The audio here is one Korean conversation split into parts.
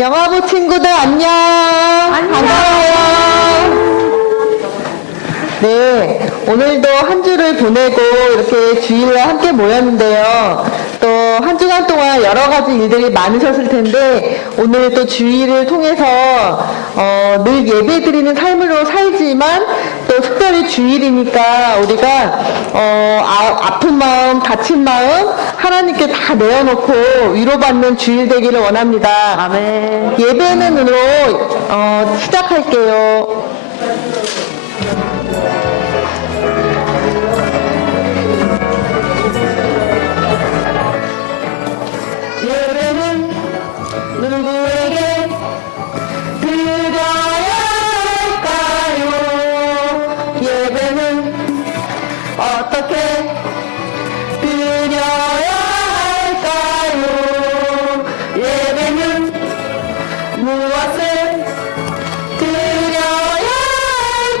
영화부 친구들 안녕. 반가워요. 네, 오늘도 한 주를 보내고 이렇게 주일에 함께 모였는데요. 또 한 주간 동안 여러 가지 일들이 많으셨을 텐데 오늘 또 주일을 통해서 늘 예배 드리는 삶으로 살지만 또 특별히 주일이니까 우리가 아픈 마음, 다친 마음 하나님께 다 내어놓고 위로받는 주일 되기를 원합니다. 아멘. 예배는으로 시작할게요. 예배는 누구에게 드려야 할까요? 예배는 어떻게 드려야 할까요? 예배는 무엇을 드려야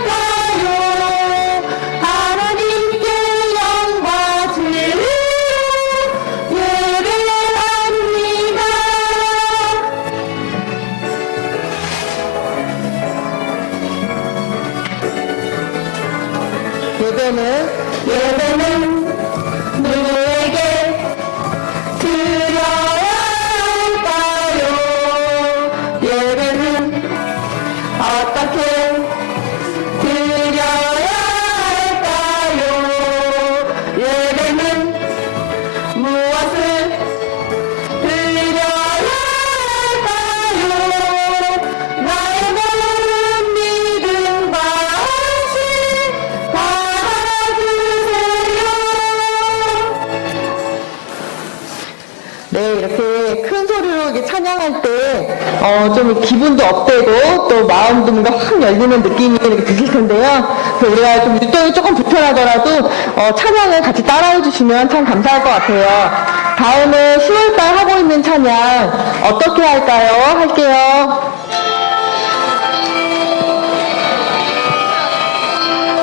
할까요? 하나님께 영광 드리러 예배합니다. 예배는 누구에게 드려야 할까요? 예배는 어떻게 드려야 할까요? 예배는 무엇을 드려야 할까요? 나의 모든 믿음과 헌신 받아주세요. 네, 이렇게 큰 소리로 이렇게 찬양할 때, 좀 기분도 업되고, 또 마음도 뭔가 확 열리는 느낌이 이렇게 드실 텐데요. 그래서 우리가 좀 유통이 조금 불편하더라도, 찬양을 같이 따라해 주시면 참 감사할 것 같아요. 다음에 10월달 하고 있는 찬양, 어떻게 할까요? 할게요.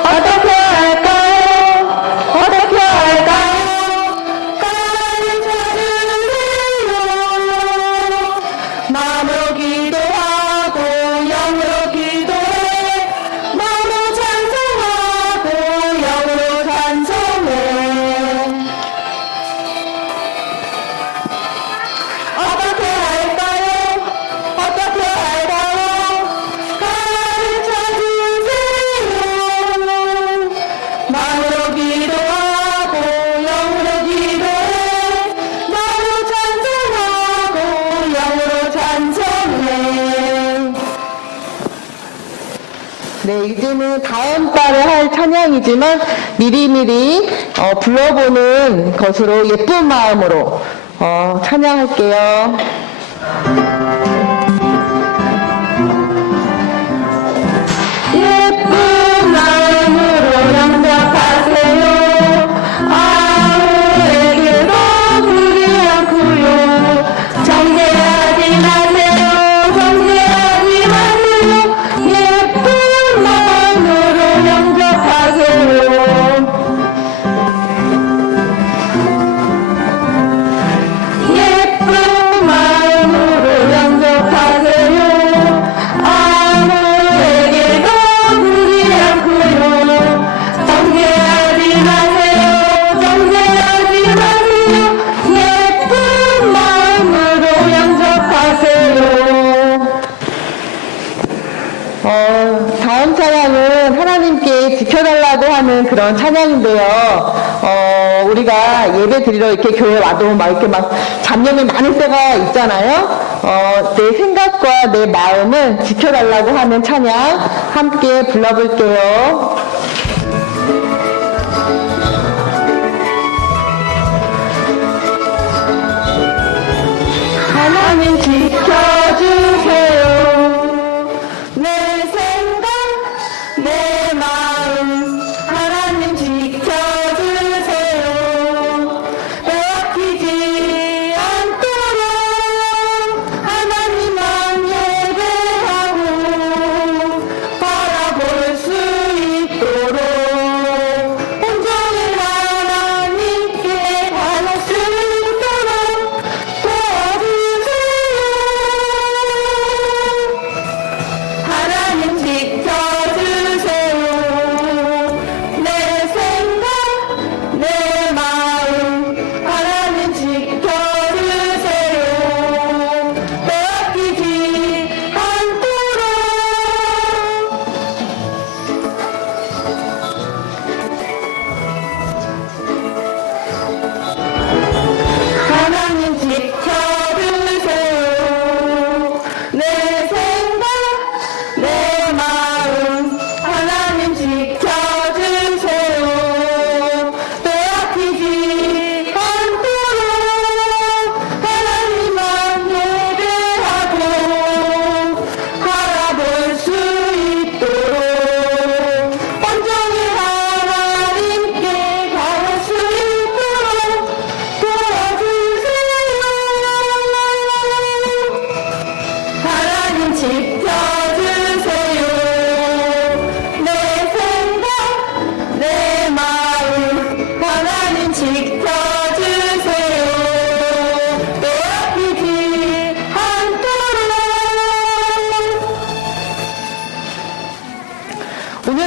어떻게 할까요? 어떻게 할까요? 마음으로 기도하고 영으로 기도해 마음으로 찬송하고 영으로 찬송해 어떻게 할까요? 어떻게 할까요? 가르쳐주세요. 마음으로 기도하고 영으로 기도해 마음으로 찬송하고 영으로 찬송해. 네, 이제는 다음 달에 할 찬양이지만 미리미리 불러보는 것으로 예쁜 마음으로 찬양할게요. 예쁜 마음으로 영접하세요. 아무에게도 부리 않고요. 정죄하지 마세요. 정죄하지 마세요. 예쁜 마음으로 영접하세요. 예쁜 마음으로 영접하세요. 아무에게도 부리 않고요. 정죄하지 마세요. 정죄하지 마세요. 예쁜 마음으로 영접하세요. 다음 찬양은 하나님께 지켜달라고 하는 그런 찬양인데요. 우리가 예배 드리러 이렇게 교회 와도 막 이렇게 막 잡념이 많을 때가 있잖아요. 내 생각과 내 마음을 지켜달라고 하는 찬양 함께 불러볼게요. 하나님 지켜주세요. 내 생각, 내 마음 하나님 지켜주세요. 빼앗기지 않도록 하나님만 예배하고 바라볼 수 있도록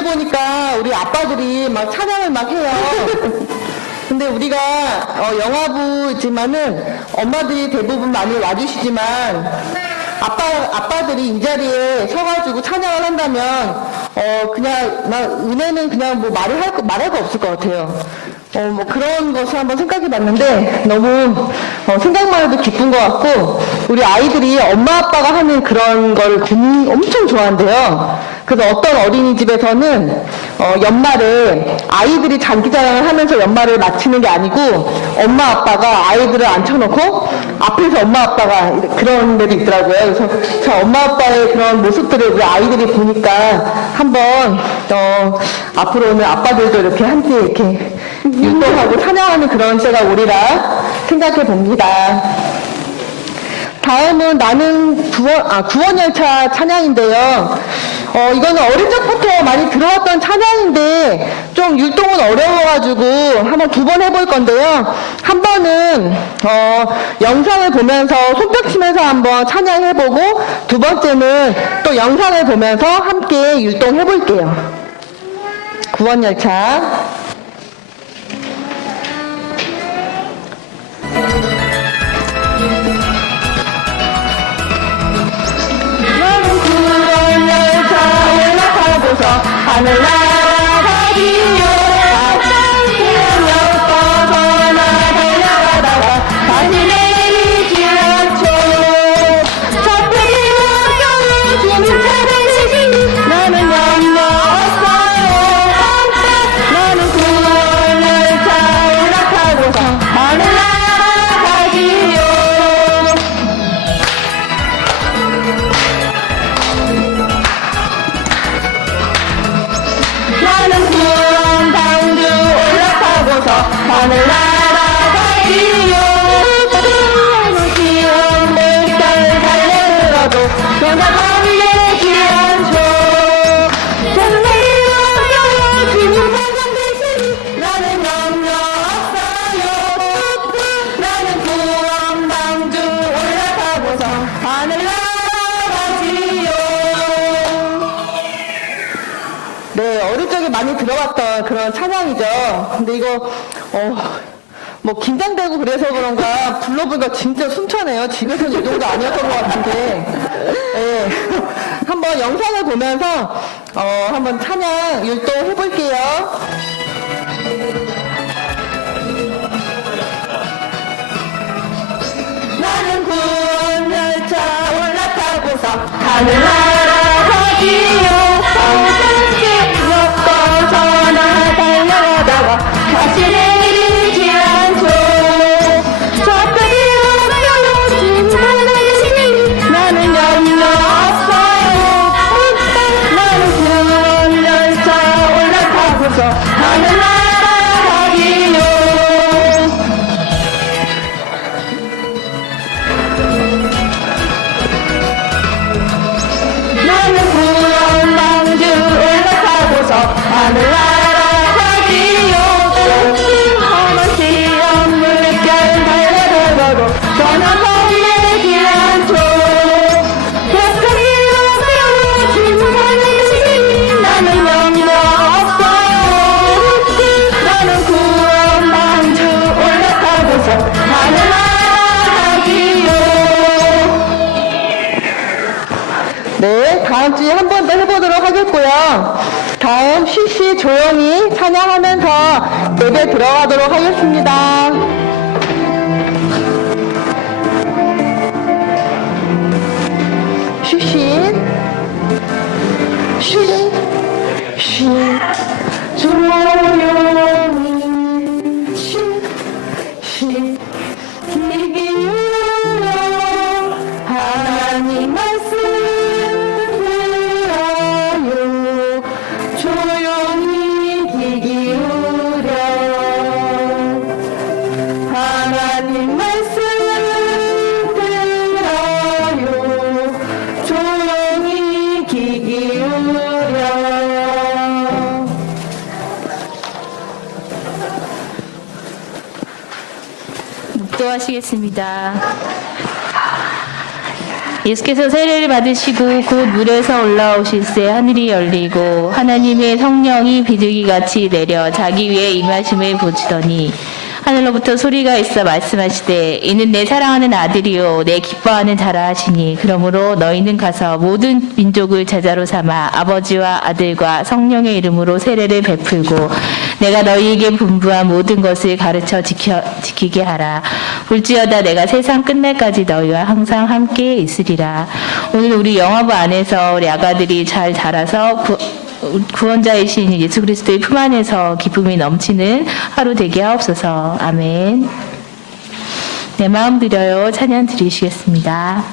보니까 우리 아빠들이 막 찬양을 막 해요. 근데 우리가 영화부지만은 엄마들이 대부분 많이 와주시지만 아빠들이 이 자리에 서가지고 찬양을 한다면 그냥 은혜는 그냥 뭐 말할 거 없을 것 같아요. 뭐 그런 것을 한번 생각해 봤는데 너무 생각만 해도 기쁜 것 같고 우리 아이들이 엄마 아빠가 하는 그런 걸 엄청 좋아한대요. 그래서 어떤 어린이집에서는 연말에 아이들이 장기자랑을 하면서 연말을 마치는 게 아니고 엄마 아빠가 아이들을 앉혀놓고 앞에서 엄마 아빠가 그런 데도 있더라고요. 그래서 저 엄마 아빠의 그런 모습들을 우리 아이들이 보니까 한번 앞으로는 아빠들도 이렇게 함께 이렇게 율동하고 찬양하는 그런 때가 오리라 생각해 봅니다. 다음은 나는 구원열차 찬양인데요. 이거는 어릴 적부터 많이 들어왔던 찬양인데 좀 율동은 어려워가지고 한번 2번 해볼 건데요. 한 번은 영상을 보면서 손뼉 치면서 한번 찬양해보고 2번째는 또 영상을 보면서 함께 율동해볼게요. 구원열차. 하늘나라 가기요 땅 벗어나 달려가다가 다시 내리지 않죠. 잡히기 무서워지는 차례시기 나는 염려 없어요. 나는 구원열차 올라타고서 하늘나라 가기요. 나는 구원 방주 올라타고서 하늘 날아가기요. 시험 물결 달려들어도 변화 걸리지 않죠. 전내리로 떨어지는 세상 대신 나는 염려 없어요. 나는 구원 방주 올라타고서 하늘 날아가지요. 네, 어릴 적에 많이 들어봤던 그런 찬양이죠. 근데 이거, 뭐, 긴장되고 그래서 그런가, 불러보니까 진짜 숨차네요. 집에서는 이 정도 아니었던 것 같은데. 네. 한번 영상을 보면서, 한번 찬양 율동 해볼게요. 나는 구원열차 올라타고서 하늘 날아가기요. 벗어나 달려가다가 다시 내리지 않죠. 잡히기 무서워진 하늘시니 나는 염려 없어요. 나는 구원열차 올라타고서 하늘 날아가기요. 나는 구원 방주 올라타고서 하늘 날아가기요. 어느 시험 물결 달려들어도 전혀 걸리지 않죠. 벽타기로 세워진 하늘시니 나는 염려 없어요. 나는 구원 방주 올라타고서 하늘 날아가기요. 네, 다음 주에 한 번 더 해보도록 하겠고요. 다음 쉬쉬 조용히 찬양하면서 예배 들어가도록 하겠습니다. 쉬쉬 조용히 쉬쉬 귀 기울여 하나님 말씀 들어요. 조용히 귀 기울여 하나님 말씀 들어요. 조용히 귀 기울여. 묵도하시겠습니다. 예수께서 세례를 받으시고 곧 물에서 올라오실새 하늘이 열리고 하나님의 성령이 비둘기같이 내려 자기 위에 임하심을 보시더니 하늘로부터 소리가 있어 말씀하시되 이는 내 사랑하는 아들이요 내 기뻐하는 자라 하시니 그러므로 너희는 가서 모든 민족을 제자로 삼아 아버지와 아들과 성령의 이름으로 세례를 베풀고 내가 너희에게 분부한 모든 것을 가르쳐 지키게 하라. 볼지어다 내가 세상 끝날까지 너희와 항상 함께 있으리라. 오늘 우리 영화부 안에서 우리 아가들이 잘 자라서 구원자이신 예수 그리스도의 품 안에서 기쁨이 넘치는 하루 되게 하옵소서. 아멘. 내 마음 드려요. 찬양 드리시겠습니다.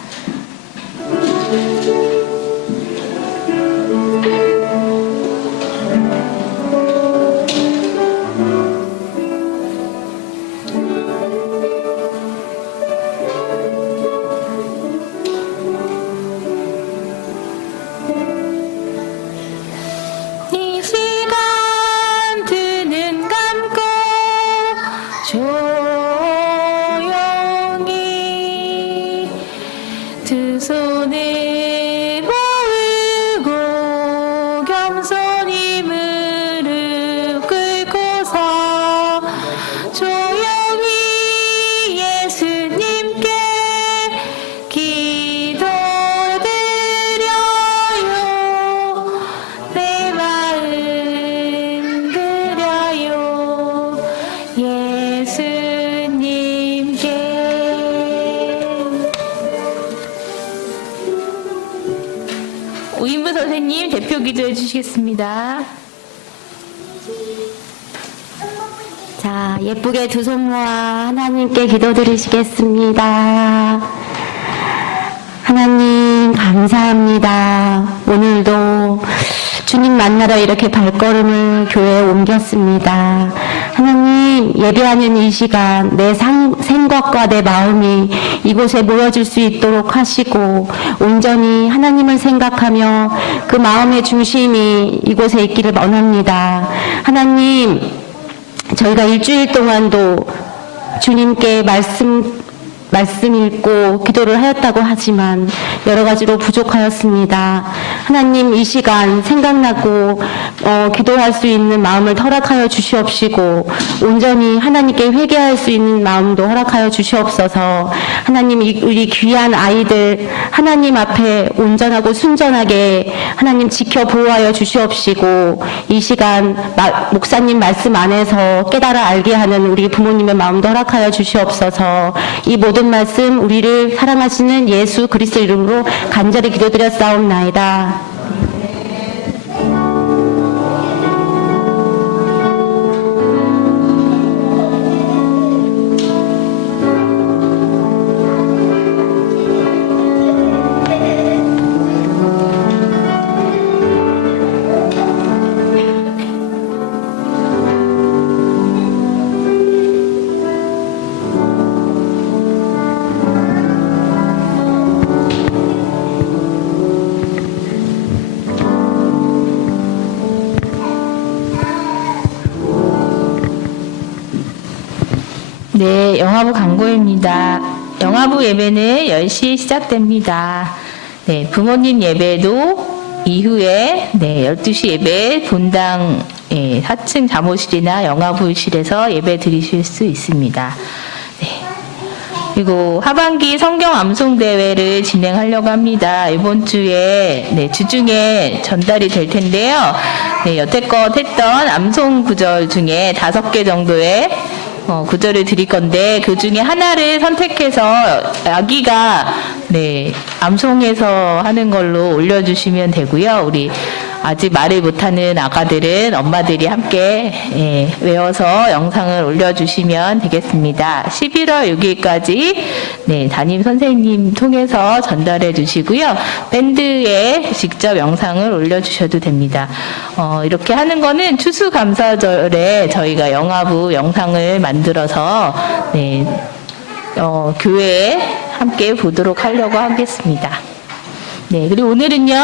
조용히 두 손을 모으고 겸손히 무릎 꿇고서 조용히 예수님께 기도드려요. 내 마음 드려요. 예수님께. 오인부 선생님 대표 기도해 주시겠습니다. 자, 예쁘게 두 손 모아 하나님께 기도드리시겠습니다. 하나님 감사합니다. 오늘도 주님 만나러 이렇게 발걸음을 교회에 옮겼습니다. 하나님 예배하는 이 시간 내 생각과 내 마음이 이곳에 모여질 수 있도록 하시고 온전히 하나님을 생각하며 그 마음의 중심이 이곳에 있기를 원합니다. 하나님 저희가 일주일 동안도 주님께 말씀 읽고 기도를 하였다고 하지만 여러 가지로 부족하였습니다. 하나님 이 시간 생각나고 기도할 수 있는 마음을 허락하여 주시옵시고 온전히 하나님께 회개할 수 있는 마음도 허락하여 주시옵소서. 하나님 우리 귀한 아이들 하나님 앞에 온전하고 순전하게 하나님 지켜 보호하여 주시옵시고 이 시간 목사님 말씀 안에서 깨달아 알게 하는 우리 부모님의 마음도 허락하여 주시옵소서. 이 모든 말씀 우리를 사랑하시는 예수 그리스도 이름으로 간절히 기도드렸사옵나이다. 네, 영화부 광고입니다. 영화부 예배는 10시 시작됩니다. 네, 부모님 예배도 이후에 12시 예배 본당 4층 잠옷실이나 영화부실에서 예배 드리실 수 있습니다. 네. 그리고 하반기 성경 암송 대회를 진행하려고 합니다. 이번 주에 주중에 전달이 될 텐데요. 여태껏 했던 암송 구절 중에 5개 정도의 구절을 드릴 건데 그 중에 하나를 선택해서 아기가 암송해서 하는 걸로 올려주시면 되고요. 우리 아직 말을 못하는 아가들은 엄마들이 함께 외워서 영상을 올려주시면 되겠습니다. 11월 6일까지 담임 선생님 통해서 전달해 주시고요. 밴드에 직접 영상을 올려주셔도 됩니다. 이렇게 하는 거는 추수감사절에 저희가 영화부 영상을 만들어서 교회에 함께 보도록 하려고 하겠습니다. 그리고 오늘은요,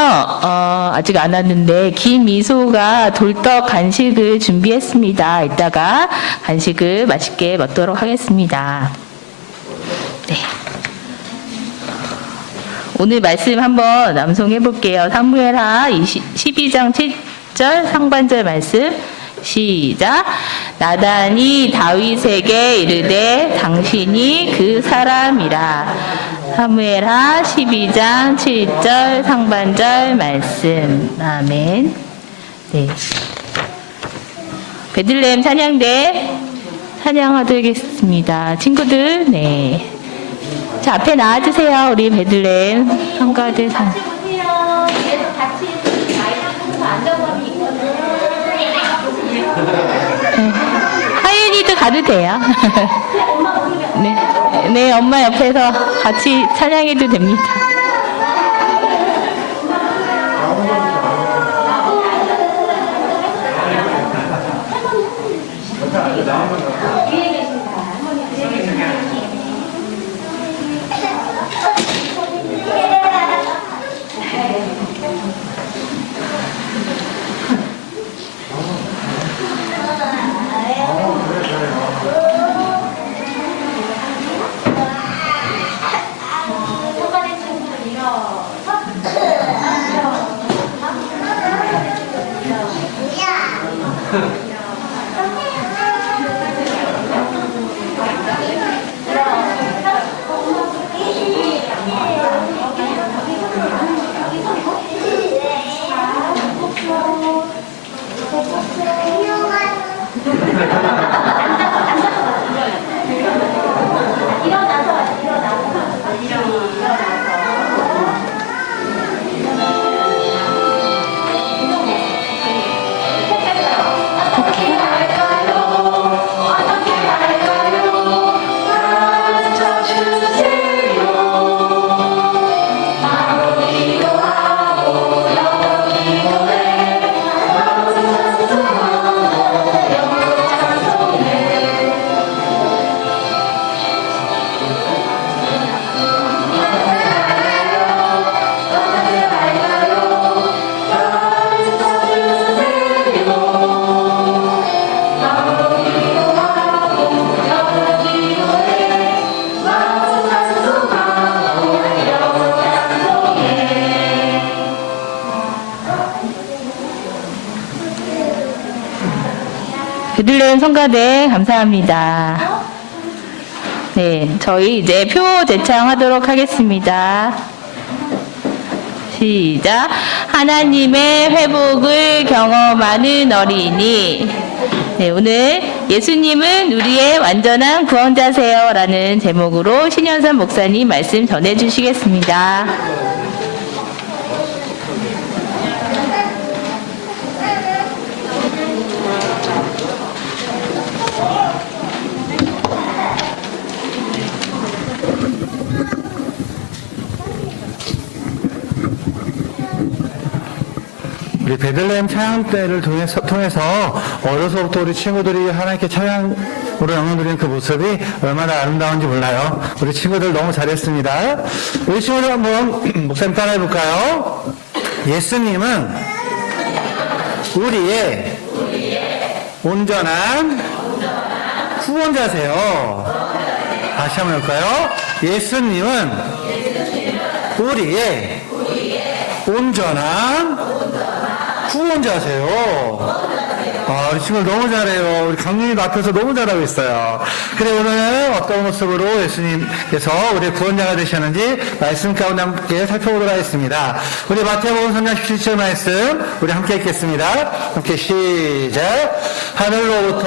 아직 안 왔는데, 김미소가 돌떡 간식을 준비했습니다. 이따가 간식을 맛있게 먹도록 하겠습니다. 오늘 말씀 한번 낭송해 볼게요. 사무엘하 12장 7절 상반절 말씀 시작. 나단이 다윗에게 이르되 당신이 그 사람이라. 사무엘하 12장 7절 상반절 말씀. 아멘. 네. 베들레헴 찬양대 찬양하겠습니다. 친구들, 네. 자, 앞에 나와주세요. 우리 베들레헴 성가대 상. 네. 하윤이도 가도 돼요. 네. 네, 엄마 옆에서 같이 찬양해도 됩니다. 베들레헴 성가대 감사합니다. 네, 저희 이제 표 제창하도록 하겠습니다. 시작. 하나님의 회복을 경험하는 어린이. 네, 오늘 예수님은 우리의 완전한 구원자세요 라는 제목으로 신현선 목사님 말씀 전해주시겠습니다. 우리 베들레헴 찬양대를 통해서 어려서부터 우리 친구들이 하나님께 찬양으로 영광드리는 그 모습이 얼마나 아름다운지 몰라요. 우리 친구들 너무 잘했습니다. 우리 친구들 한번 목사님 따라해 볼까요? 예수님은 우리의 온전한 구원자세요. 다시 한번 해볼까요? 예수님은 우리의 온전한 구원자세요. 우리 친구들 너무 잘해요. 우리 강민이도 앞에서 너무 잘하고 있어요. 그래, 오늘 어떤 모습으로 예수님께서 우리의 구원자가 되셨는지 말씀 가운데 함께 살펴보도록 하겠습니다. 우리 마태복음 3장 17절 말씀 우리 함께 읽겠습니다. 함께 시작. 하늘로부터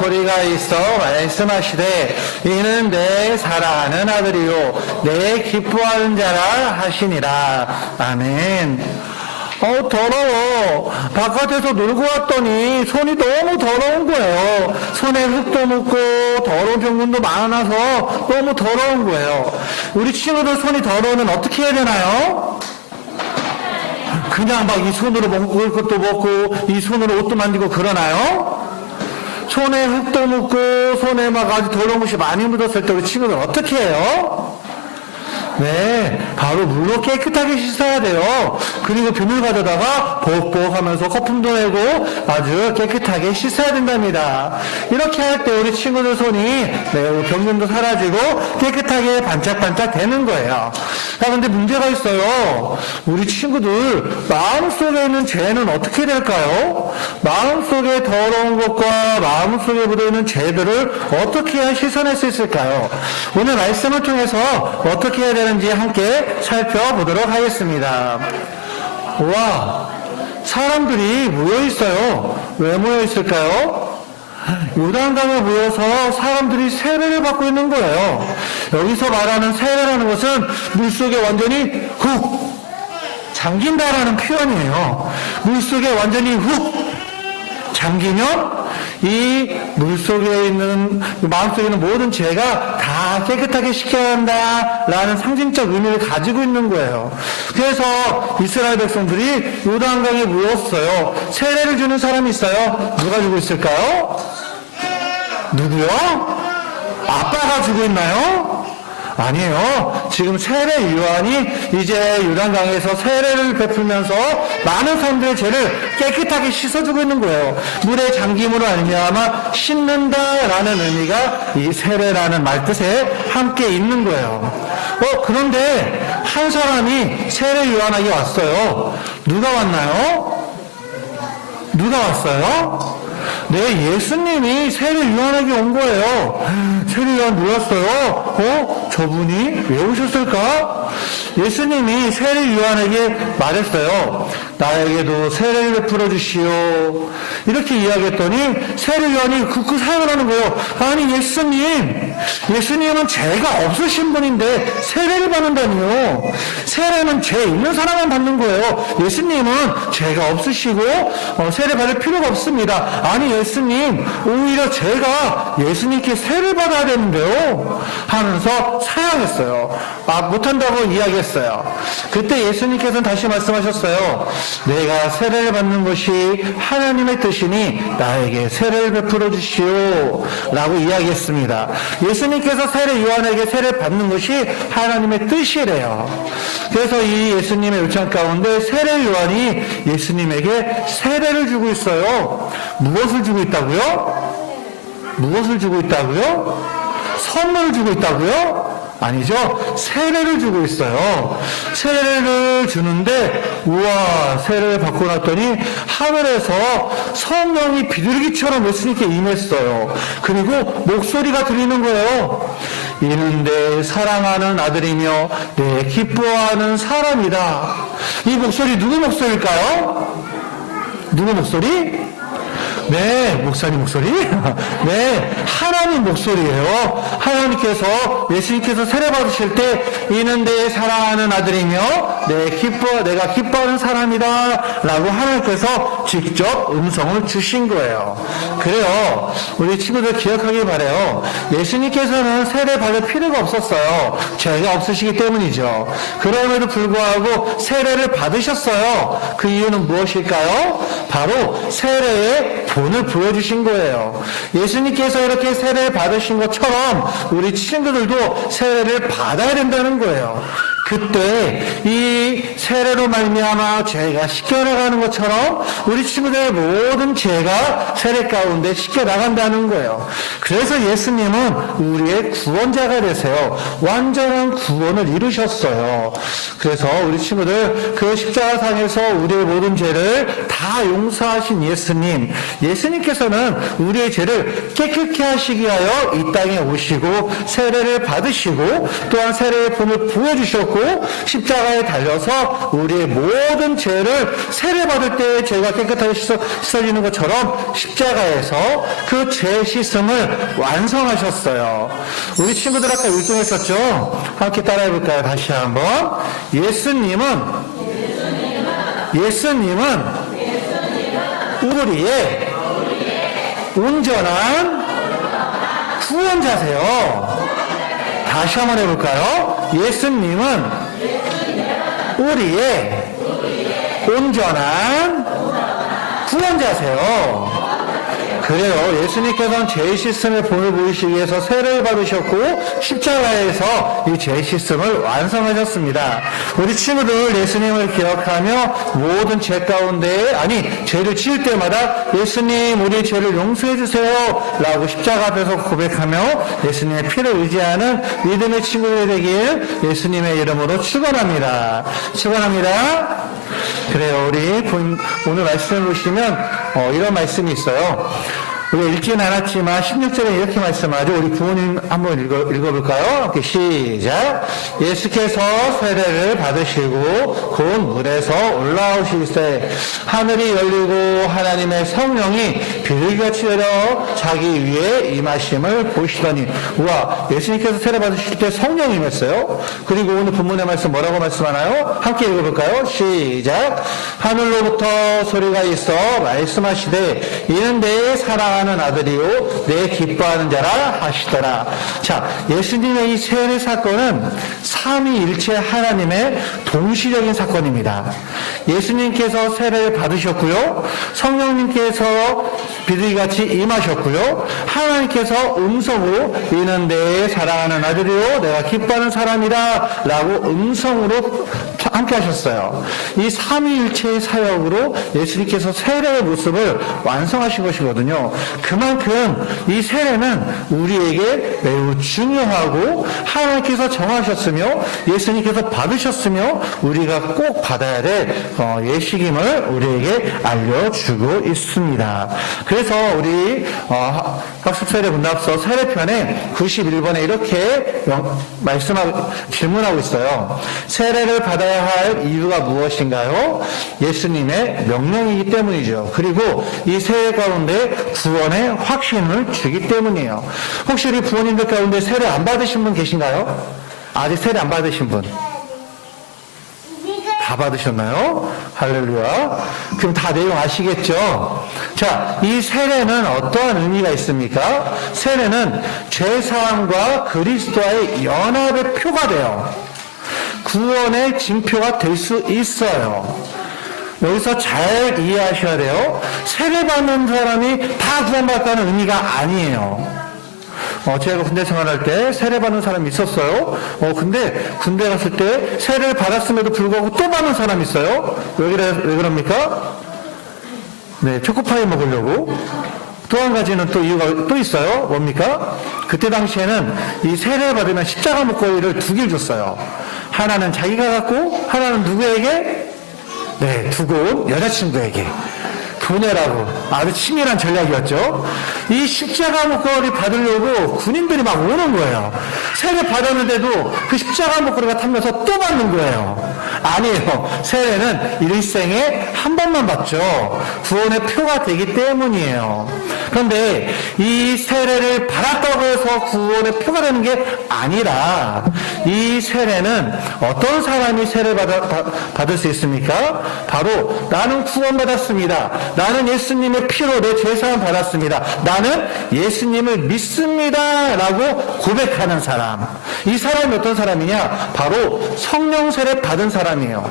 소리가 있어 말씀하시되 이는 내 사랑하는 아들이요 내 기뻐하는 자라 하시니라. 아멘. 더러워. 바깥에서 놀고 왔더니 손이 너무 더러운 거예요. 손에 흙도 묻고 더러운 병균도 많아서 너무 더러운 거예요. 우리 친구들 손이 더러우면 어떻게 해야 되나요? 그냥 막 이 손으로 먹을 것도 먹고 이 손으로 옷도 만지고 그러나요? 손에 흙도 묻고 손에 막 아주 더러운 것이 많이 묻었을 때 우리 친구들 어떻게 해요? 네, 바로 물로 깨끗하게 씻어야 돼요. 그리고 비누 가져다가 벅벅 하면서 거품도 내고 아주 깨끗하게 씻어야 된답니다. 이렇게 할 때 우리 친구들 손이 매우 병균도 사라지고 깨끗하게 반짝반짝 되는 거예요. 그런데 문제가 있어요. 우리 친구들 마음속에 있는 죄는 어떻게 될까요? 마음속에 더러운 것과 마음속에 묻어있는 죄들을 어떻게 해야 씻어낼 수 있을까요? 오늘 말씀을 통해서 어떻게 해야 되는지 함께 살펴보도록 하겠습니다. 와, 사람들이 모여있어요. 왜 모여있을까요? 요단강에 모여서 사람들이 세례를 받고 있는 거예요. 여기서 말하는 세례라는 것은 물속에 완전히 훅 잠긴다라는 표현이에요. 물속에 완전히 훅 잠기면 이 물속에 있는 마음속에 있는 모든 죄가 다 깨끗하게 씻겨야 한다라는 상징적 의미를 가지고 있는 거예요. 그래서 이스라엘 백성들이 요단강에 모였어요. 세례를 주는 사람이 있어요. 누가 주고 있을까요? 누구요? 아빠가 주고 있나요? 아니에요. 지금 세례 요한이 이제 요단강에서 세례를 베풀면서 많은 사람들의 죄를 깨끗하게 씻어주고 있는 거예요. 물에 잠김으로 아니면 씻는다라는 의미가 이 세례라는 말 뜻에 함께 있는 거예요. 그런데 한 사람이 세례 요한에게 왔어요. 누가 왔나요? 누가 왔어요? 네, 예수님이 세례 요한에게 온 거예요. 세례 요한 누웠어요? 저분이 왜 오셨을까? 예수님이 세례 요한에게 말했어요. 나에게도 세례를 베풀어 주시오. 이렇게 이야기했더니 세례 요한이 그 사용을 하는 거예요. 아니 예수님은 죄가 없으신 분인데 세례를 받는다니요. 세례는 죄 있는 사람만 받는 거예요. 예수님은 죄가 없으시고 세례 받을 필요가 없습니다. 아니 예수님, 오히려 제가 예수님께 세례를 받아야 되는데요 하면서 사양했어요. 못한다고 이야기했어요. 그때 예수님께서는 다시 말씀하셨어요. 내가 세례를 받는 것이 하나님의 뜻이니 나에게 세례를 베풀어 주시오 라고 이야기했습니다. 예수님께서 세례 요한에게 세례를 받는 것이 하나님의 뜻이래요. 그래서 이 예수님의 요청 가운데 세례 요한이 예수님에게 세례를 주고 있어요. 무엇을 주고 있다고요? 무엇을 주고 있다고요? 선물을 주고 있다고요? 아니죠. 세례를 주고 있어요. 세례를 주는데 우와, 세례를 받고 났더니 하늘에서 성령이 비둘기처럼 예수님께 임했어요. 그리고 목소리가 들리는 거예요. 이는 내 사랑하는 아들이며 내 기뻐하는 사람이다. 이 목소리 누구 목소리일까요? 누구 목소리? 네, 목사님 목소리? 네, 하나님 목소리예요. 하나님께서 예수님께서 세례 받으실 때 이는 내 사랑하는 아들이며 내가 기뻐하는 사람이다 라고 하나님께서 직접 음성을 주신 거예요. 그래요. 우리 친구들 기억하길 바라요. 예수님께서는 세례 받을 필요가 없었어요. 죄가 없으시기 때문이죠. 그럼에도 불구하고 세례를 받으셨어요. 그 이유는 무엇일까요? 바로 세례의 본을 보여주신 거예요. 예수님께서 이렇게 세례를 받으신 것처럼 우리 친구들도 세례를 받아야 된다는 거예요. 그때 이 세례로 말미암아 죄가 씻겨나가는 것처럼 우리 친구들의 모든 죄가 세례 가운데 씻겨나간다는 거예요. 그래서 예수님은 우리의 구원자가 되세요. 완전한 구원을 이루셨어요. 그래서 우리 친구들 그 십자가상에서 우리의 모든 죄를 다 용서하신 예수님께서는 우리의 죄를 깨끗게 하시기 위하여 이 땅에 오시고 세례를 받으시고 또한 세례의 본을 보여주셨고 십자가에 달려서 우리의 모든 죄를 세례받을 때 죄가 깨끗하게 씻어지는 것처럼 십자가에서 그 죄 씻음을 완성하셨어요. 우리 친구들 아까 율동했었죠? 함께 따라해볼까요? 다시 한번. 예수님은 우리의 온전한 구원자세요. 다시 한번 해볼까요? 예수님은 우리의 온전한 구원자세요. 그래요. 예수님께서는 죄의 씻음의 본을 보이시기 위해서 세례를 받으셨고 십자가에서 이 죄의 씻음을 완성하셨습니다. 우리 친구들 예수님을 기억하며 모든 죄 가운데 죄를 지을 때마다 예수님 우리 죄를 용서해 주세요 라고 십자가 앞에서 고백하며 예수님의 피를 의지하는 믿음의 친구들이 되길 예수님의 이름으로 축원합니다. 축원합니다. 그래요. 우리 오늘 말씀을 보시면 이런 말씀이 있어요. 우리가 읽지는 않았지만 16절에 이렇게 말씀하죠. 우리 부모님 한번 읽어볼까요? 함께 시작. 예수께서 세례를 받으시고 곧 물에서 올라오실 때 하늘이 열리고 하나님의 성령이 비둘기같이 내려 자기 위에 임하심을 보시더니 우와, 예수님께서 세례 받으실 때 성령이 임했어요. 그리고 오늘 본문의 말씀 뭐라고 말씀하나요? 함께 읽어볼까요? 시작. 하늘로부터 소리가 있어 말씀하시되 이는 내 사랑하는 아들이요 내 기뻐하는 자라 하시더라. 자, 예수님의 이 세례 사건은 삼위일체 하나님의 동시적인 사건입니다. 예수님께서 세례를 받으셨고요, 성령님께서 비둘기같이 임하셨고요, 하나님께서 음성으로 이는 내 사랑하는 아들이요 내가 기뻐하는 사람이다 라고 음성으로 함께 하셨어요. 이 삼위일체의 사역으로 예수님께서 세례의 모습을 완성하신 것이거든요. 그만큼 이 세례는 우리에게 매우 중요하고 하나님께서 정하셨으며 예수님께서 받으셨으며 우리가 꼭 받아야 될 예식임을 우리에게 알려주고 있습니다. 그래서 우리 학습세례 문답서 세례편에 91번에 이렇게 질문하고 있어요. 세례를 받아야 할 이유가 무엇인가요? 예수님의 명령이기 때문이죠. 그리고 이 세례 가운데 구원의 확신을 주기 때문이에요. 혹시 우리 부모님들 가운데 세례 안 받으신 분 계신가요? 아직 세례 안 받으신 분? 다 받으셨나요? 할렐루야. 그럼 다 내용 아시겠죠? 자, 이 세례는 어떠한 의미가 있습니까? 세례는 죄사함과 그리스도와의 연합의 표가 돼요. 구원의 징표가 될 수 있어요. 여기서 잘 이해하셔야 돼요. 세례받는 사람이 다 구원받다는 의미가 아니에요. 제가 군대 생활할 때 세례받는 사람이 있었어요. 근데 군대 갔을 때 세례를 받았음에도 불구하고 또 받는 사람이 있어요. 왜 그럽니까? 네, 초코파이 먹으려고. 또 한 가지는 또 이유가 또 있어요. 뭡니까? 그때 당시에는 이 세례를 받으면 십자가 목걸이를 두 개를 줬어요. 하나는 자기가 갖고, 하나는 누구에게? 네, 두고 온 여자친구에게. 보내라고. 아주 치밀한 전략이었죠. 이 십자가 목걸이 받으려고 군인들이 막 오는 거예요. 세례 받았는데도 그 십자가 목걸이가 탐면서 또 받는 거예요. 아니에요. 세례는 일생에 한 번만 받죠. 구원의 표가 되기 때문이에요. 그런데 이 세례를 받았다고 해서 구원의 표가 되는 게 아니라 이 세례는 어떤 사람이 세례를 받을 수 있습니까? 바로 나는 구원받았습니다. 나는 예수님의 피로 내 죄사함 받았습니다. 나는 예수님을 믿습니다. 라고 고백하는 사람. 이 사람이 어떤 사람이냐? 바로 성령 세례 받은 사람이에요.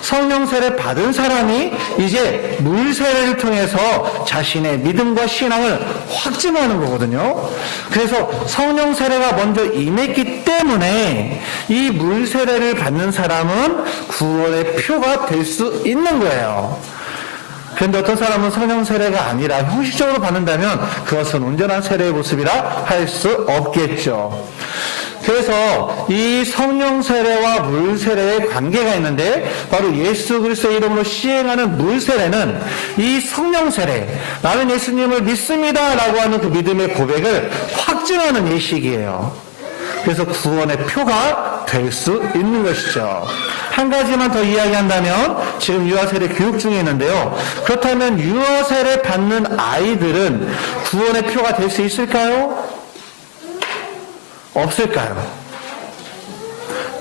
성령 세례 받은 사람이 이제 물 세례를 통해서 자신의 믿음과 신앙을 확증하는 거거든요. 그래서 성령 세례가 먼저 임했기 때문에 이 물 세례를 받는 사람은 구원의 표가 될 수 있는 거예요. 그런데 어떤 사람은 성령 세례가 아니라 형식적으로 받는다면 그것은 온전한 세례의 모습이라 할 수 없겠죠. 그래서 이 성령 세례와 물 세례의 관계가 있는데 바로 예수 그리스도의 이름으로 시행하는 물 세례는 이 성령 세례, 나는 예수님을 믿습니다 라고 하는 그 믿음의 고백을 확증하는 예식이에요. 그래서 구원의 표가 될 수 있는 것이죠. 한 가지만 더 이야기한다면 지금 유아세례 교육 중에 있는데요. 그렇다면 유아세례 받는 아이들은 구원의 표가 될 수 있을까요? 없을까요?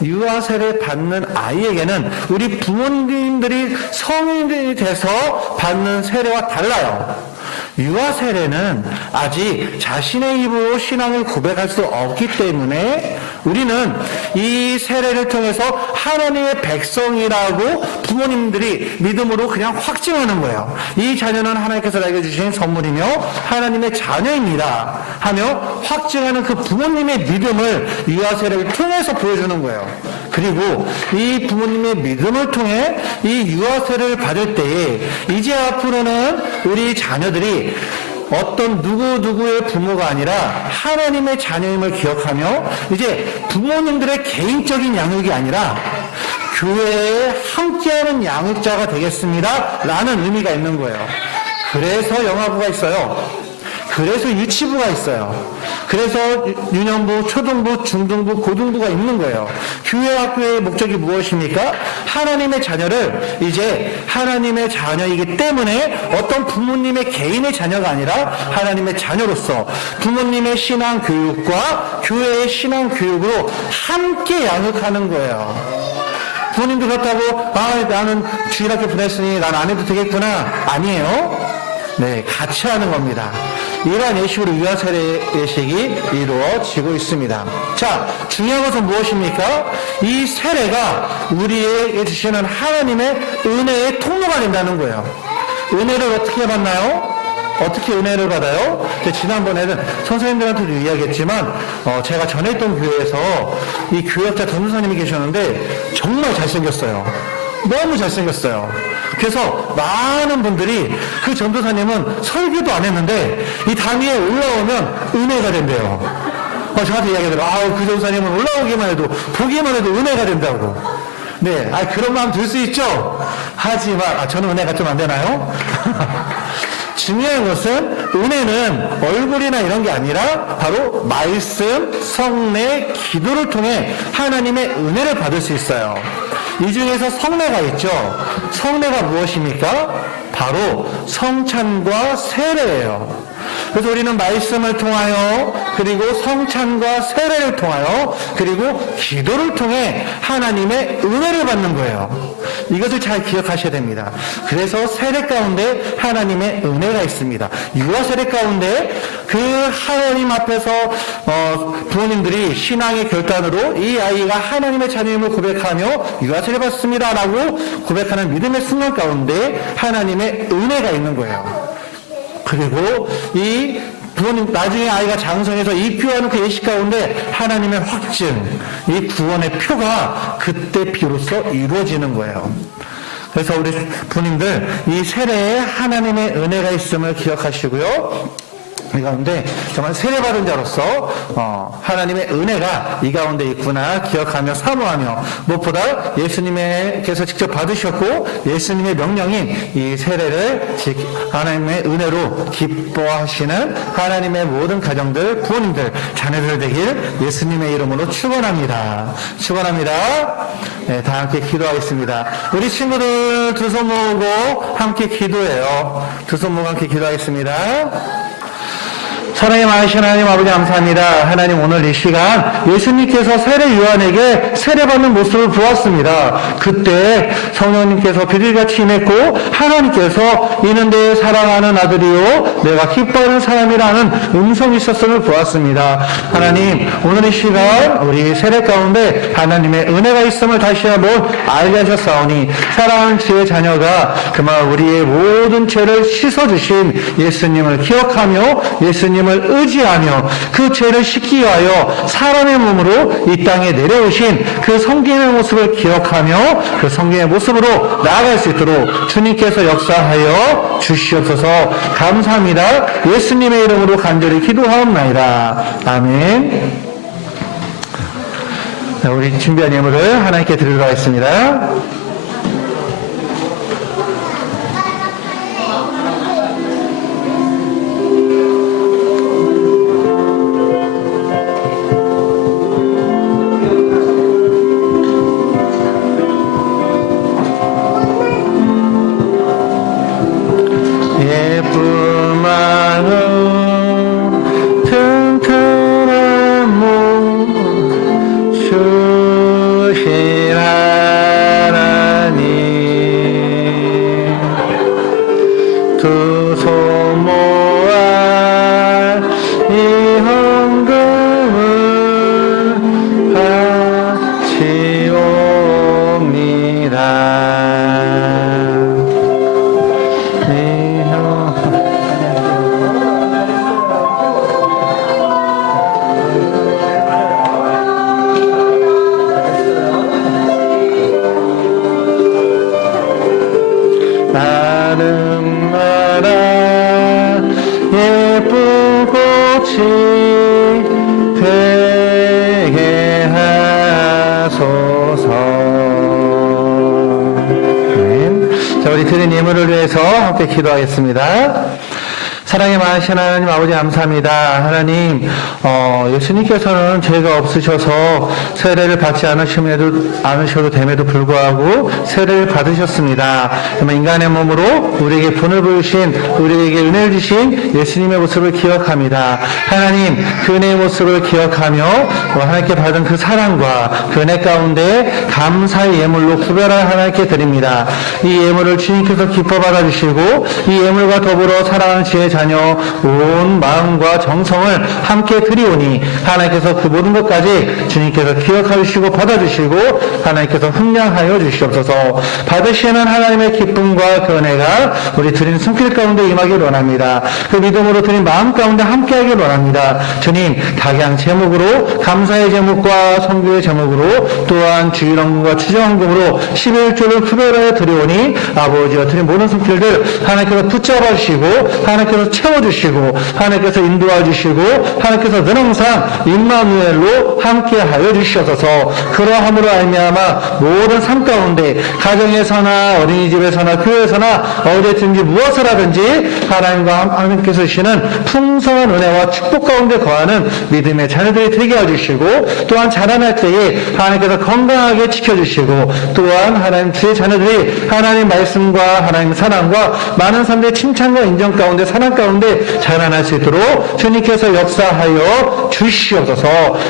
유아세례 받는 아이에게는 우리 부모님들이 성인들이 돼서 받는 세례와 달라요. 유아세례는 아직 자신의 입으로 신앙을 고백할 수 없기 때문에 우리는 이 세례를 통해서 하나님의 백성이라고 부모님들이 믿음으로 그냥 확증하는 거예요. 이 자녀는 하나님께서 나에게 주신 선물이며 하나님의 자녀입니다 하며 확증하는 그 부모님의 믿음을 유아 세례를 통해서 보여주는 거예요. 그리고 이 부모님의 믿음을 통해 이 유아 세례를 받을 때에 이제 앞으로는 우리 자녀들이 어떤 누구누구의 부모가 아니라 하나님의 자녀임을 기억하며 이제 부모님들의 개인적인 양육이 아니라 교회에 함께하는 양육자가 되겠습니다 라는 의미가 있는 거예요. 그래서 영아부가 있어요. 그래서 유치부가 있어요. 그래서 유년부, 초등부, 중등부, 고등부가 있는 거예요. 교회 학교의 목적이 무엇입니까? 하나님의 자녀를 이제 하나님의 자녀이기 때문에 어떤 부모님의 개인의 자녀가 아니라 하나님의 자녀로서 부모님의 신앙 교육과 교회의 신앙 교육으로 함께 양육하는 거예요. 부모님도 그렇다고 나는 주일학교 보냈으니 난 안 해도 되겠구나. 아니에요. 네, 같이 하는 겁니다. 이러한 예식으로 유아 세례 예식이 이루어지고 있습니다. 자, 중요한 것은 무엇입니까? 이 세례가 우리에게 주시는 하나님의 은혜의 통로가 된다는 거예요. 은혜를 어떻게 받나요? 어떻게 은혜를 받아요? 지난번에는 선생님들한테도 이야기했지만 제가 전에 있던 교회에서 이 교역자 전도사님이 계셨는데 정말 잘생겼어요. 너무 잘생겼어요. 그래서 많은 분들이 그 전도사님은 설교도 안 했는데 이 단위에 올라오면 은혜가 된대요. 저한테 이야기하더라고요. 그 전도사님은 올라오기만 해도 보기만 해도 은혜가 된다고. 네, 그런 마음 들 수 있죠. 하지만 저는 은혜가 좀 안 되나요? 중요한 것은 은혜는 얼굴이나 이런 게 아니라 바로 말씀, 성례, 기도를 통해 하나님의 은혜를 받을 수 있어요. 이 중에서 성례가 있죠. 성례가 무엇입니까? 바로 성찬과 세례예요. 그래서 우리는 말씀을 통하여 그리고 성찬과 세례를 통하여 그리고 기도를 통해 하나님의 은혜를 받는 거예요. 이것을 잘 기억하셔야 됩니다. 그래서 세례 가운데 하나님의 은혜가 있습니다. 유아 세례 가운데 그 하나님 앞에서 부모님들이 신앙의 결단으로 이 아이가 하나님의 자녀임을 고백하며 유아 세례 받습니다 라고 고백하는 믿음의 순간 가운데 하나님의 은혜가 있는 거예요. 그리고 이 부모님 나중에 아이가 장성해서 입교하는 그 예식 가운데 하나님의 확증, 이 구원의 표가 그때 비로소 이루어지는 거예요. 그래서 우리 부모님들 이 세례에 하나님의 은혜가 있음을 기억하시고요. 이 가운데 정말 세례받은 자로서 하나님의 은혜가 이 가운데 있구나 기억하며 사모하며 무엇보다 예수님께서 직접 받으셨고 예수님의 명령인 이 세례를 하나님의 은혜로 기뻐하시는 하나님의 모든 가정들, 부모님들, 자녀들 되길 예수님의 이름으로 축원합니다. 축원합니다. 네, 다 함께 기도하겠습니다. 우리 친구들 두 손 모으고 함께 기도해요. 두 손 모으고 함께 기도하겠습니다. 사랑의 많으신 하나님 아버지 감사합니다. 하나님 오늘 이 시간 예수님께서 세례 요한에게 세례받는 모습을 보았습니다. 그때 성령님께서 비둘기같이 임했고 하나님께서 이는 내 사랑하는 아들이요 내가 기뻐하는 사람이라는 음성이 있었음을 보았습니다. 하나님 오늘 이 시간 우리 세례 가운데 하나님의 은혜가 있음을 다시 한번 알게 하셨사오니 사랑하는 주의 자녀가 그만 우리의 모든 죄를 씻어주신 예수님을 기억하며 예수님을 의지하며 그 죄를 씻기 위하여 사람의 몸으로 이 땅에 내려오신 그 성경의 모습을 기억하며 그 성경의 모습으로 나아갈 수 있도록 주님께서 역사하여 주시옵소서. 감사합니다. 예수님의 이름으로 간절히 기도하옵나이다. 아멘. 우리 준비한 예물을 하나님께 드리도록 하겠습니다. 주시라 드린 예물을 위해서 함께 기도하겠습니다. 사랑의 많으신 하나님 아버지 감사합니다. 하나님, 예수님께서는 죄가 없으셔서 세례를 받지 않으셔도 됨에도 불구하고 세례를 받으셨습니다. 정말 인간의 몸으로 우리에게 분을 보이신, 우리에게 은혜를 주신 예수님의 모습을 기억합니다. 하나님, 그 은혜의 모습을 기억하며 하나님께 받은 그 사랑과 그 은혜 가운데 감사의 예물로 구별하여 하나님께 드립니다. 이 예물을 주님께서 기뻐 받아주시고 이 예물과 더불어 사랑하는 지혜 자녀 온 마음과 정성을 함께 드리오니 하나님께서 그 모든 것까지 주님께서 기억하여 주시고 받아주시고 하나님께서 흥량하여 주시옵소서. 받으시는 하나님의 기쁨과 그 은혜가 우리 드린 손길 가운데 임하길 원합니다. 그 믿음으로 드린 마음 가운데 함께하길 원합니다. 주님, 각양 제목으로 감사의 제목과 선교의 제목으로 또한 주일헌금과 추정헌금으로 11조를 구별하여 드리오니 아버지와 드린 모든 손길들 하나님께서 붙잡아 주시고 하나님께서 채워주시고 하나님께서 인도해 주시고 하나님께서 늘 항상 임마누엘로 함께하여 주시옵소서. 그러함으로 알미암아 모든 삶 가운데 가정에서나 어린이집에서나 교회에서나 어디든지 무엇을 하든지 하나님과 하나님께서 주시는 풍성한 은혜와 축복 가운데 거하는 믿음의 자녀들이 되게 해주시고 또한 자라날 때에 하나님께서 건강하게 지켜주시고 또한 하나님 주의 자녀들이 하나님 말씀과 하나님 사랑과 많은 사람들의 칭찬과 인정 가운데 사랑 가운데 자라날 수 있도록 주님께서 역사하여 주시옵소서.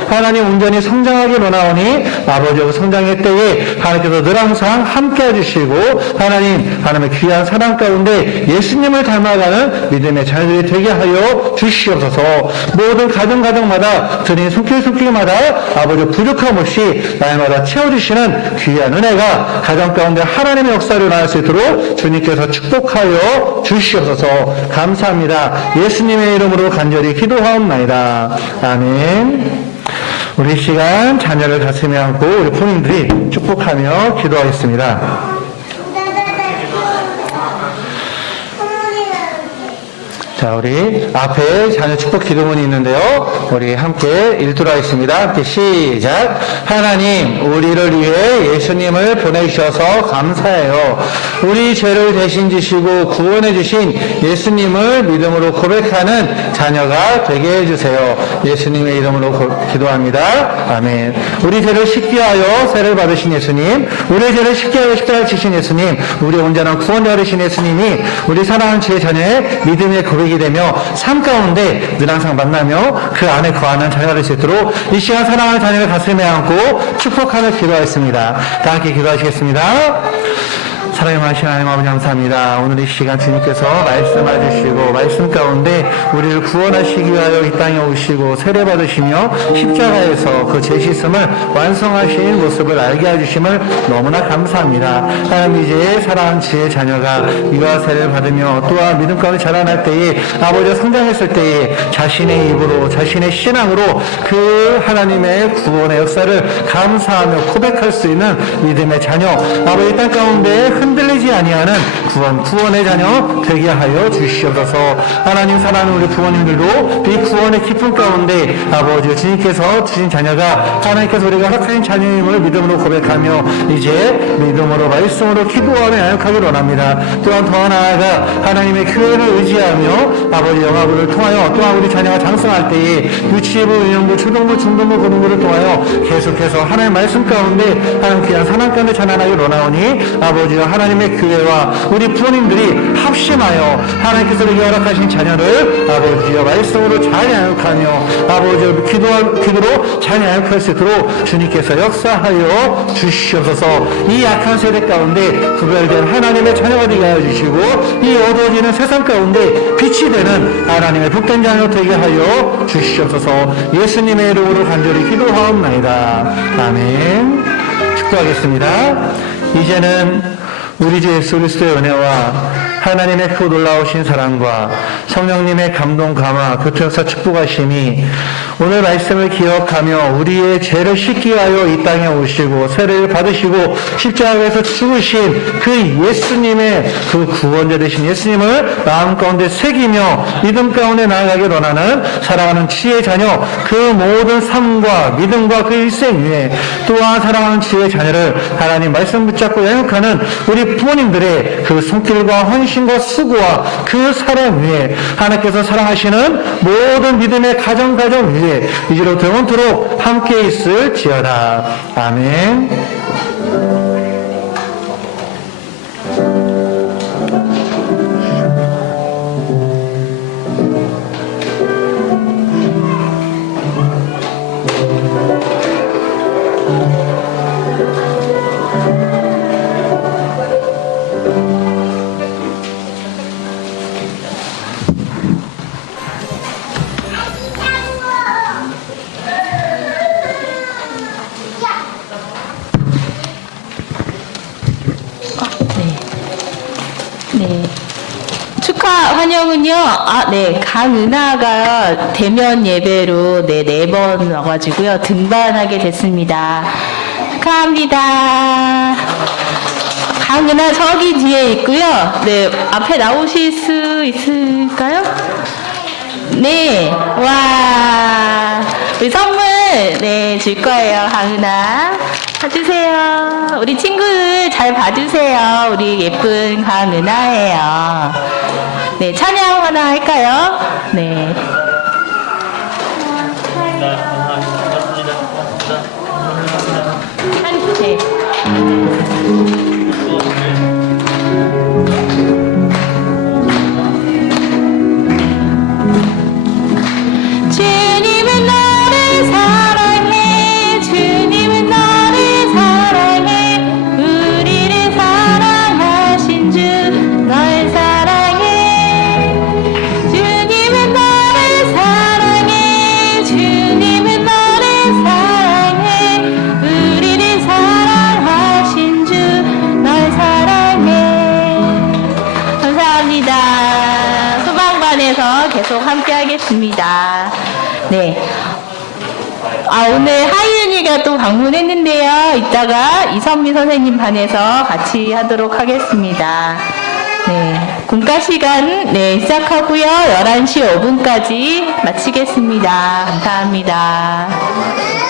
하나님 온전히 성장하기 원하오니 아버지의 성장의 때에 하나님께서 늘 항상 함께 해주시고 하나님의 귀한 사랑 가운데 예수님을 닮아가는 믿음의 자녀들이 되게 하여 주시옵소서. 모든 가정마다 드린 손길마다 아버지 부족함 없이 날마다 채워주시는 귀한 은혜가 가정 가운데 하나님의 역사를 나올 수 있도록 주님께서 축복하여 주시옵소서. 감사합니다. 예수님의 이름으로 간절히 기도하옵나이다. 아멘. 우리 시간 자녀를 가슴에 안고 우리 부모님들이 축복하며 기도하겠습니다. 자, 우리 앞에 자녀 축복 기도문이 있는데요. 우리 함께 읽도록 하겠습니다. 함께 시작. 하나님, 우리를 위해 예수님을 보내주셔서 감사해요. 우리 죄를 대신 지시고 구원해 주신 예수님을 믿음으로 고백하는 자녀가 되게 해주세요. 예수님의 이름으로 기도합니다. 아멘. 우리 죄를 씻게 하여 세례를 받으신 예수님, 우리 죄를 씻게 하여 십자가를 지신 예수님, 우리 온전한 구원자 되신 예수님이 우리 사랑하는 주의 자녀의 믿음의 고백이 되며 삶 가운데 늘 항상 만나며 그 안에 거하는 자녀가 될 수 있도록 이 시간 사랑하는 자녀를 가슴에 안고 축복하며 기도하겠습니다. 다 함께 기도하시겠습니다. 사랑의 많으신 하나님 아버지 감사합니다. 오늘 이 시간 주님께서 말씀해 주시고 말씀 가운데 우리를 구원하시기 위하여 이 땅에 오시고 세례 받으시며 십자가에서 그 죄 씻음을 완성하신 모습을 알게 해주심을 너무나 감사합니다. 하나님, 이제 사랑하는 지의 자녀가 이와 세례를 받으며 또한 믿음 가운데 자라날 때에 아버지가 성장했을 때에 자신의 입으로 자신의 신앙으로 그 하나님의 구원의 역사를 감사하며 고백할 수 있는 믿음의 자녀, 아버지 땅 가운데 흔들리지 아니하는 구원의 자녀 되게 하여 주시옵소서. 하나님, 사랑하는 우리 부모님들도 이 구원의 기쁨 가운데 아버지 주님께서 주신 자녀가 하나님께서 우리가 허락하신 자녀임을 믿음으로 고백하며 이제 믿음으로 말씀으로 기도하며 양육하기를 원합니다. 또한 더 나아가 하나님의 교회를 의지하며 아버지 영화부를 통하여 또한 우리 자녀가 장성할 때에 유치부, 유년부, 초등부, 중등부, 고등부를 통하여 계속해서 하나님의 말씀 가운데 하나님 귀한 사랑 가운데 자라나기를 원하오니 아버지와 하나님의 교회와 우리 부모님들이 합심하여 하나님께서 우리에게 허락하신 자녀를 아버지와 말씀으로 잘 양육하며 아버지와 기도로 잘 양육할 수 있도록 주님께서 역사하여 주시옵소서. 이 약한 세대 가운데 구별된 하나님의 자녀가 되게 하여 주시고 이 어두워지는 세상 가운데 빛이 되는 하나님의 복된 자녀 되게 하여 주시옵소서. 예수님의 이름으로 간절히 기도하옵나이다. 아멘. 축도하겠습니다. 이제는 우리 주 예수 그리스도의 은혜와 하나님의 크고 놀라우신 사랑과 성령님의 감동 감화 교통역사 축복하심이 오늘 말씀을 기억하며 우리의 죄를 씻기 위하여 이 땅에 오시고 세례를 받으시고 십자가에서 죽으신 그 예수님의 그 구원자 되신 예수님을 마음 가운데 새기며 믿음 가운데 나아가길 원하는 사랑하는 주의 자녀, 그 모든 삶과 믿음과 그 일생 위에 또한 사랑하는 주의 자녀를 하나님 말씀 붙잡고 양육하는 우리 부모님들의 그 손길과 헌신과 수고와 그 사랑 위에 하나님께서 사랑하시는 모든 믿음의 가정 위에 이제로부터 영원토록 함께 있을지어다. 아멘. 네. 축하 환영은요. 네. 강은하가 대면 예배로 네 번 와가지고요. 등반하게 됐습니다. 축하합니다. 강은하 저기 뒤에 있고요. 네. 앞에 나오실 수 있을까요? 네. 와. 우리 선물 네, 줄 거예요. 강은하. 봐주세요. 우리 친구들 잘 봐주세요. 우리 예쁜 강은하예요. 네, 찬양 하나 할까요? 네. 네. 주님은 나를 사랑해. 주님은 나를 사랑해. 우리를 사랑하신 주 널 사랑해. 주님은 나를 사랑해. 주님은 나를 사랑해. 우리를 사랑하신 주 널 사랑해. 감사합니다. 소방반에서 계속 함께 하겠습니다. 네. 오늘 하윤이가 또 방문했는데요. 이따가 이선미 선생님 반에서 같이 하도록 하겠습니다. 네. 공과 시간, 네, 시작하고요. 11시 5분까지 마치겠습니다. 감사합니다.